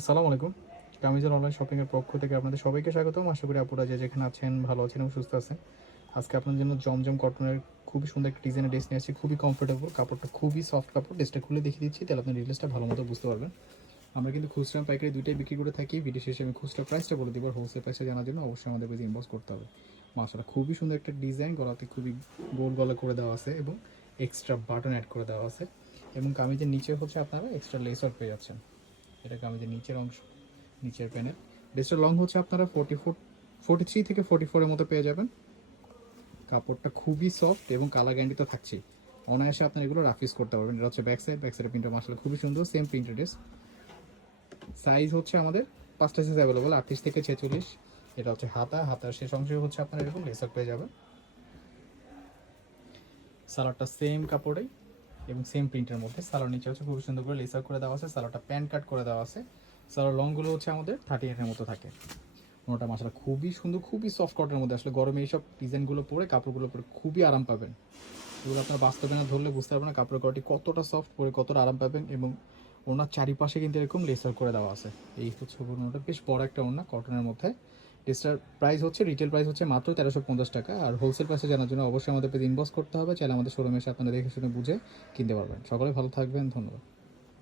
আসসালামু আলাইকুম। কামিজুল অনলাইন শপিংয়ের পক্ষ থেকে আপনাদের সবাইকে স্বাগতম। আশা করি আপুরা যে যেখানে আছেন ভালো আছেন এবং সুস্থ আছেন। আজকে আপনাদের জন্য জমজম কটনের খুবই সুন্দর একটা ডিজাইনের ড্রেস নিয়ে আসছি। খুবই কমফোর্টেবল, কাপড়টা খুবই সফট কাপড়। ড্রেসটা খুলে দেখিয়ে দিচ্ছি, তাহলে আপনার ডিটেলসটা ভালো মতো বুঝতে পারবেন। আমরা কিন্তু খুচরা এবং পাইকারি দুইটাই বিক্রি করে থাকি। ভিডিও শেষে আমি খুচরা প্রাইসটা বলে দিব, আর হোলসেল প্রাইসটা জানার জন্য অবশ্যই আমাদের পেজে ইনবক্স করতে হবে। মাশাআল্লাহ, খুবই সুন্দর একটা ডিজাইন, গলাতে খুবই গোল গলা করে দেওয়া আছে এবং এক্সট্রা বাটন অ্যাড করে দেওয়া আছে। এবং কামিজের নিচে হচ্ছে আপনারা এক্সট্রা লেসার পেয়ে যাচ্ছেন। এটা কামিজের নিচের অংশ, নিচের প্যানেল। ড্রেসটার লং হচ্ছে আপনারা 43 থেকে 44 মতো পেয়ে যাবেন। কাপড়টা খুবই সফট এবং কালার গ্যারান্টি তো থাকছেই। অনায়াসে আপনার এগুলো রাফ ইউজ করতে পারবেন। এটা হচ্ছে ব্যাক সাইডের প্রিন্টটা মাশাআল্লাহ খুবই সুন্দর, সেম প্রিন্টেড ড্রেস। সাইজ হচ্ছে আমাদের 5টা সাইজ অ্যাভেলেবল, 38 থেকে 46। এটা হচ্ছে হাতার শেষ অংশে হচ্ছে আপনার এরকম লেসার পেয়ে যাবেন। সালোয়ারটা সেম কাপড়েই এবং সেম প্রিন্টের মধ্যে। সালোয়ার নিচে হচ্ছে খুব সুন্দর করে লেসার করে দেওয়া আছে। সালোয়ারটা প্যান্ট কাট করে দেওয়া আছে। সালোয়ার লংগুলো হচ্ছে আমাদের 38 এর মতো থাকে। ওটা মাসালা খুবই সুন্দর, খুবই সফট কটনের মধ্যে। আসলে গরমে এইসব ডিজাইনগুলো পরে, কাপড়গুলো পরে খুবই আরাম পাবেন। এগুলো আপনার বাস্তবে না ধরলে বুঝতে পারবেন না কাপড়ের কোয়ালিটি কতটা সফট, পরে কতটা আরাম পাবেন। এবং ওনার চারিপাশে কিন্তু এরকম লেসার করে দেওয়া আছে। এই হচ্ছে ওনাটা, বেশ বড় একটা ওনা কটনের মধ্যে। ড্রেসটার প্রাইস হচ্ছে, রিটেল প্রাইস হচ্ছে মাত্র 1350 টাকা। আর হোলসেল প্রাইসে জানার জন্য অবশ্যই আমাদের পেজে ইনবক্স করতে হবে। চাইলে আমাদের শোরুমে এসে আপনারা দেখে শুনে বুঝে কিনতে পারবেন। সকলে ভালো থাকবেন, ধন্যবাদ।